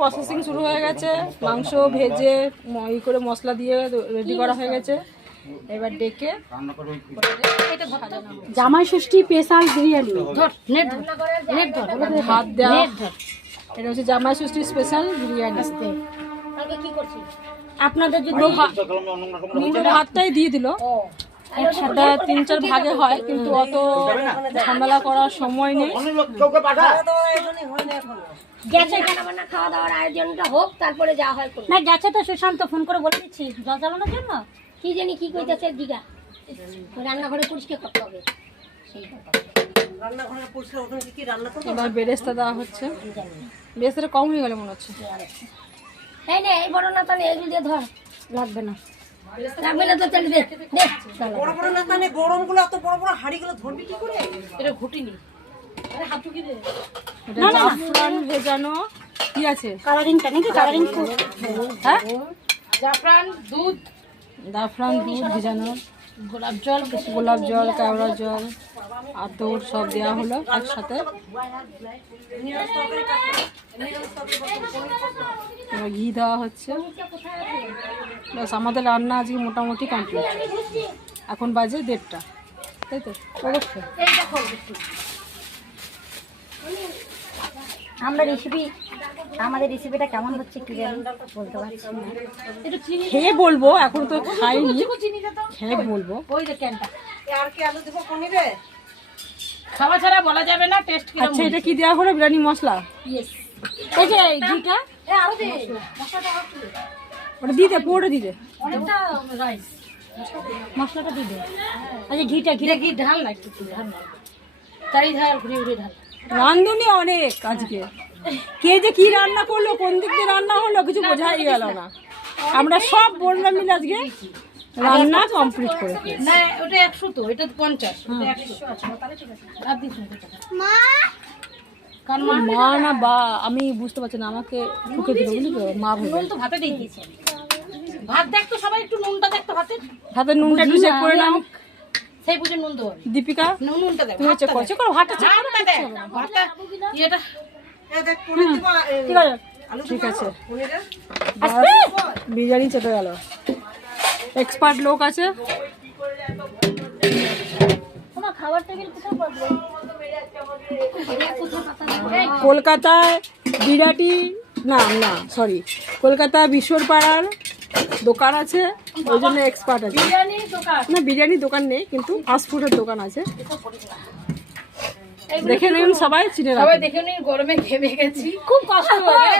Processing শুরু হয়ে গেছে, মাংস ভেজে ই করে মশলা দিয়ে রেডি করা হয়ে গেছে। এবার ডেকে জামাই ষষ্ঠী স্পেশাল বিরিয়ানি ভাত দেওয়া। এটা হচ্ছে জামাই ষষ্ঠী স্পেশাল বিরিয়ানি। আপনাদের যদি ভাতটাই দিয়ে দিল, একসাথে 3-4 ভাগে হয়, কিন্তু অত ঝামেলা করার সময় নেই। গেছে খাওয়া দাওয়ার আয়োজনটা হোক, তারপরে যা হয় না। গেছে তো সুশান্ত ফোন করে বলে দিচ্ছি জল চালানোর জন্য। কি জানি কি কইতেছে দিঘা, রান্নাঘরে পরিষ্কার করতে হবে। এবার বেরেস্তা দেওয়া হচ্ছে। বেরেস্তাটা কম হয়ে গেলে মনে হচ্ছে। এই নে, এই বড় না তাহলে এগুলো দিয়ে ধর, লাগবে না লাগবে না তো চলে দে দে। বড় বড় না তাহলে গরমগুলো এত বড় বড় হাঁড়িগুলো ধরবি কি করে? এটা ঘুটিনি, জাফরান ভেজানো কি আছে, কালারিংটা নাকি কালারিং? হ্যাঁ, জাফরান দুধ ভেজানো, গোলাপ জল কেওড়া জল আতর সব দেওয়া হলো একসাথে। এবার ঘি দেওয়া হচ্ছে। ব্যাস, আমাদের রান্না আজকে মোটামুটি কমপ্লিট। এখন বাজে 1:30, তাই তো? অবশ্যই আমাদের রেসিপিটা কেমন হচ্ছে কি জানি বলতে পারছি না। খেয়ে বলবো, এখন তো খাইনি, খেয়ে বলবো। আর কি আলু দেবো পনিরে? খাওয়া ছাড়া বলা যাবে না টেস্ট কি। আচ্ছা, এটা কি দেওয়া হলো? বিরিয়ানি মশলা। এই যে এই ঘিটা ওটা দিতে, পুরোটা দিতে, মশলাটা দিয়ে দে। আচ্ছা, ঘিটা ঘি ঢাল না, একটু ঢাল না, তাই ঢাল, ঘুরে ঘুরে ঢাল। রান্ধুনি অনেক আজকে, কে যে কি রান্না করলো, কোন দিক দিয়ে রান্না হলো কিছু বোঝাই গেল না। আমরা সব বোনরা মিলে আজকে রান্না কমপ্লিট করে ফেলেছি। না, ওটা 100 তো, এটা 50, ওটা 100 আছে। তাহলে ঠিক আছে, আর দিস না মা না বা আমি বুঝতে পারছি না, আমাকে ঠুকে দিল, বুঝলি তো? মা বলবে নুন তো ভাতে দিয়ে দিয়েছি। ভাত দেখ তো, সবাই একটু নুনটা দেখ তো ভাতে। ভাতের নুনটা একটু চেক করে নাও। সেই বুঝে নুন দেবো। দীপিকা, নুনটা দেখ, তুমি চেক করো, চেক করো, ভাতটা চেক করো। ভাতটা দেখ, ভাতটা এটা দেখ পনির দিব। ঠিক আছে, ঠিক আছে। বিরিয়ানি চেপে গেল। এক্সপার্ট লোক আছে। খাবার টেবিল কোথায় পাবো? কলকাতায় বিরাটি সরি, কলকাতা বিশ্বরপাড়ার দোকান আছে, ওই জন্য এক্সপার্ট আছে। না, বিরিয়ানির দোকান নেই, কিন্তু ফাস্ট ফুডের দোকান আছে। দেখে নিন, সবাই চিনে রাখুন। সবাই দেখে নিন, গরমে ঘেমে গেছি, খুব কষ্ট হয়।